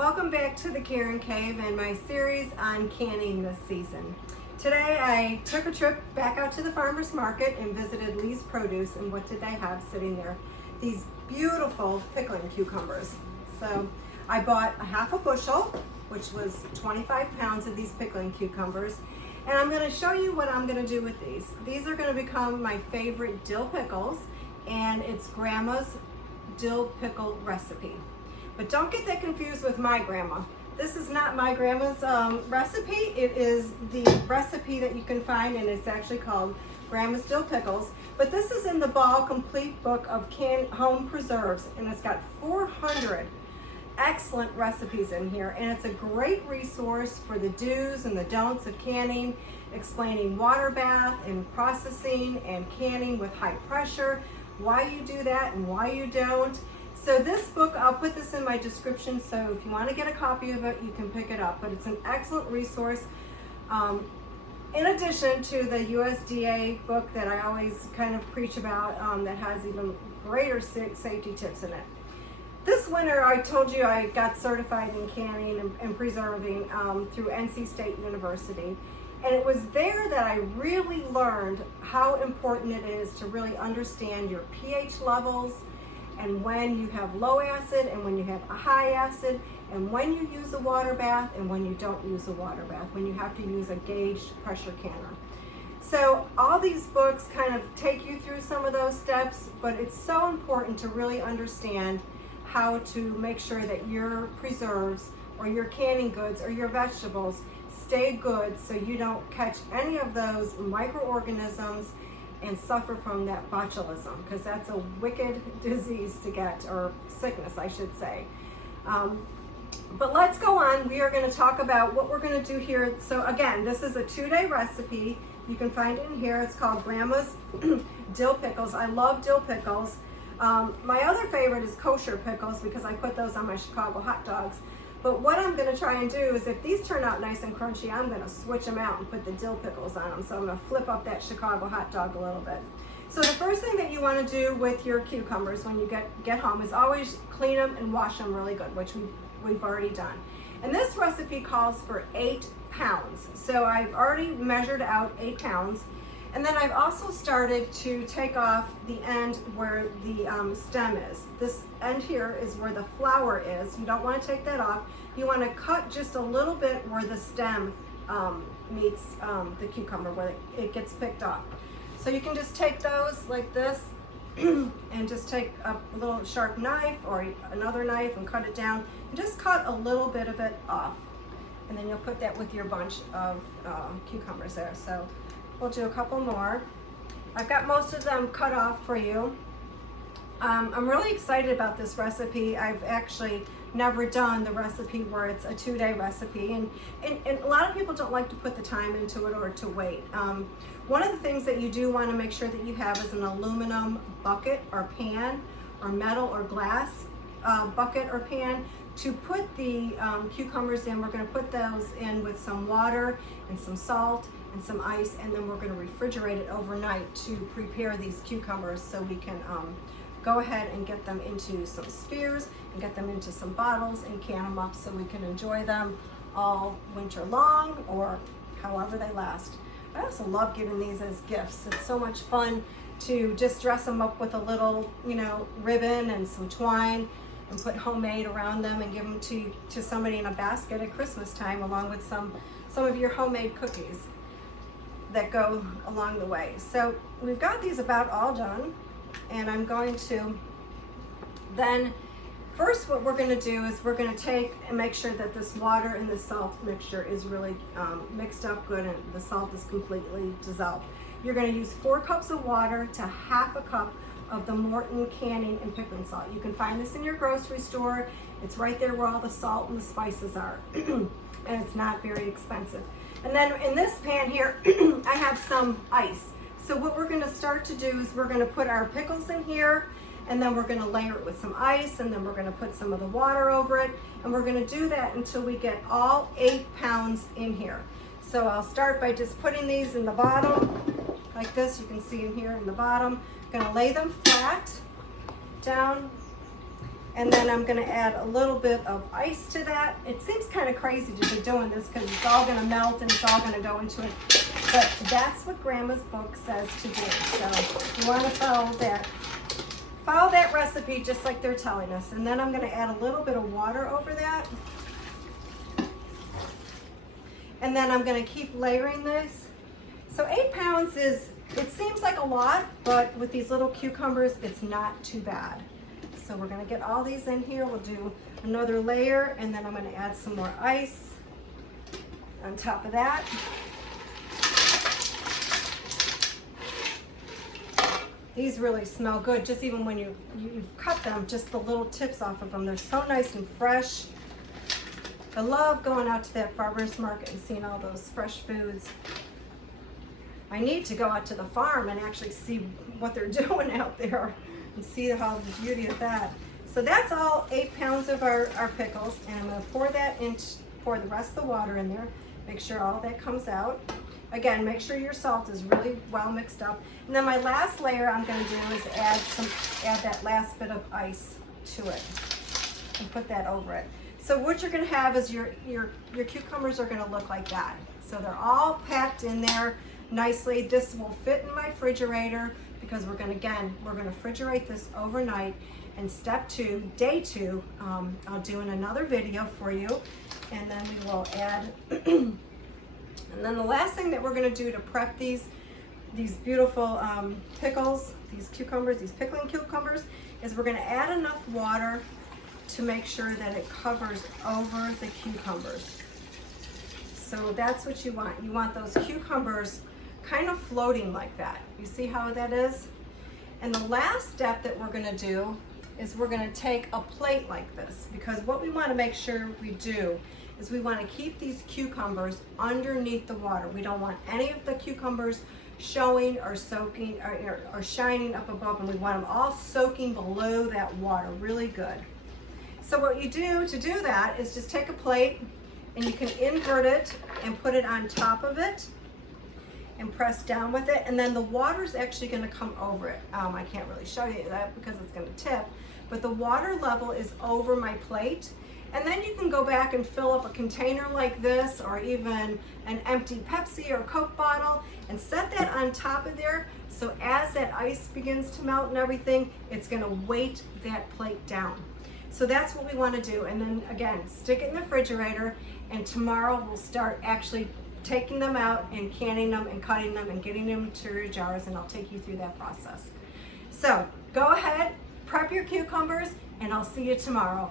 Welcome back to the Karen Cave and my series on canning this season. Today I took a trip back out to the farmer's market and visited Lee's Produce, and what did they have sitting there? These beautiful pickling cucumbers. So I bought a half a bushel, which was 25 pounds of these pickling cucumbers, and I'm going to show you what I'm going to do with these. These are going to become my favorite dill pickles, and it's Grandma's dill pickle recipe. But don't get that confused with my grandma. This is not my grandma's recipe. It is the recipe that you can find, and it's actually called Grandma's Dill Pickles. But this is in the Ball Complete Book of Home Preserves, and it's got 400 excellent recipes in here, and it's a great resource for the do's and the don'ts of canning, explaining water bath and processing and canning with high pressure, why you do that and why you don't. So this book, I'll put this in my description, so if you want to get a copy of it, you can pick it up. But it's an excellent resource. In addition to the USDA book that I always kind of preach about, that has even greater safety tips in it. This winter, I told you I got certified in canning and preserving through NC State University. And it was there that I really learned how important it is to really understand your pH levels, and when you have low acid and when you have a high acid, and when you use a water bath and when you don't use a water bath, when you have to use a gauged pressure canner. So all these books kind of take you through some of those steps, but it's so important to really understand how to make sure that your preserves or your canning goods or your vegetables stay good so you don't catch any of those microorganisms and suffer from that botulism, because that's a wicked disease to get, or sickness I should say. But let's go on. We are going to talk about what we're going to do here. So again, this is a 2-day recipe. You can find it in here. It's called Grandma's Dill Pickles. I love dill pickles. My other favorite is kosher pickles because I put those on my Chicago hot dogs. But what I'm going to try and do is, if these turn out nice and crunchy, I'm going to switch them out and put the dill pickles on them. So I'm going to flip up that Chicago hot dog a little bit. So the first thing that you want to do with your cucumbers when you get home is always clean them and wash them really good, which we've already done. And this recipe calls for 8 pounds. So I've already measured out 8 pounds. And then I've also started to take off the end where the stem is. This end here is where the flower is. You don't want to take that off. You want to cut just a little bit where the stem meets the cucumber, where it gets picked off. So you can just take those like this and just take a little sharp knife or another knife and cut it down. And just cut a little bit of it off. And then you'll put that with your bunch of cucumbers there. So we'll do a couple more. I've got most of them cut off for you. I'm really excited about this recipe. I've actually never done the recipe where it's a 2-day recipe, and a lot of people don't like to put the time into it or to wait. One of the things that you do want to make sure that you have is an aluminum bucket or pan, or metal or glass bucket or pan to put the cucumbers in. We're going to put those in with some water and some salt and some ice, and then we're going to refrigerate it overnight to prepare these cucumbers so we can go ahead and get them into some spheres and get them into some bottles and can them up so we can enjoy them all winter long or however they last. I also love giving these as gifts. It's so much fun to just dress them up with a little, ribbon and some twine and put homemade around them and give them to somebody in a basket at Christmas time, along with some of your homemade cookies that go along the way. So we've got these about all done, and I'm going to then, first what we're going to do is we're going to take and make sure that this water and the salt mixture is really mixed up good and the salt is completely dissolved. You're going to use 4 cups of water to half a cup of the Morton canning and pickling salt. You can find this in your grocery store. It's right there where all the salt and the spices are. And it's not very expensive. And then in this pan here, I have some ice. So what we're going to start to do is we're going to put our pickles in here, and then we're going to layer it with some ice, and then we're going to put some of the water over it, and we're going to do that until we get all 8 pounds in here. So I'll start by just putting these in the bottom like this. You can see them here in the bottom. I'm going to lay them flat down, And then I'm gonna add a little bit of ice to that. It seems kind of crazy to be doing this because it's all gonna melt and it's all gonna go into it. But that's what Grandma's book says to do. So you wanna follow that recipe just like they're telling us. And then I'm gonna add a little bit of water over that. And then I'm gonna keep layering this. So 8 pounds it seems like a lot, but with these little cucumbers, it's not too bad. So we're gonna get all these in here. We'll do another layer, and then I'm gonna add some more ice on top of that. These really smell good, just even when you've cut them, just the little tips off of them. They're so nice and fresh. I love going out to that farmer's market and seeing all those fresh foods. I need to go out to the farm and actually see what they're doing out there and see how the beauty of that. So that's all 8 pounds of our pickles, and I'm gonna pour the rest of the water in there. Make sure all that comes out. Again, make sure your salt is really well mixed up. And then my last layer I'm gonna do is add that last bit of ice to it and put that over it. So what you're gonna have is your cucumbers are gonna look like that. So they're all packed in there nicely. This will fit in my refrigerator because we're gonna refrigerate this overnight. And step 2, day 2, I'll do in another video for you. And then we will add, and then the last thing that we're gonna do to prep these beautiful pickles, these cucumbers, these pickling cucumbers, is we're gonna add enough water to make sure that it covers over the cucumbers. So that's what you want. You want those cucumbers kind of floating like that. You see how that is? And the last step that we're gonna do is we're gonna take a plate like this, because what we wanna make sure we do is we wanna keep these cucumbers underneath the water. We don't want any of the cucumbers showing or soaking or shining up above them. We want them all soaking below that water really good. So what you do to do that is just take a plate and you can invert it and put it on top of it and press down with it, and then the water's actually gonna come over it. I can't really show you that because it's gonna tip, but the water level is over my plate. And then you can go back and fill up a container like this, or even an empty Pepsi or Coke bottle, and set that on top of there. So as that ice begins to melt and everything, it's gonna weight that plate down. So that's what we wanna do. And then again, stick it in the refrigerator, and tomorrow we'll start actually taking them out and canning them and cutting them and getting them to your jars, and I'll take you through that process. So go ahead, prep your cucumbers, and I'll see you tomorrow.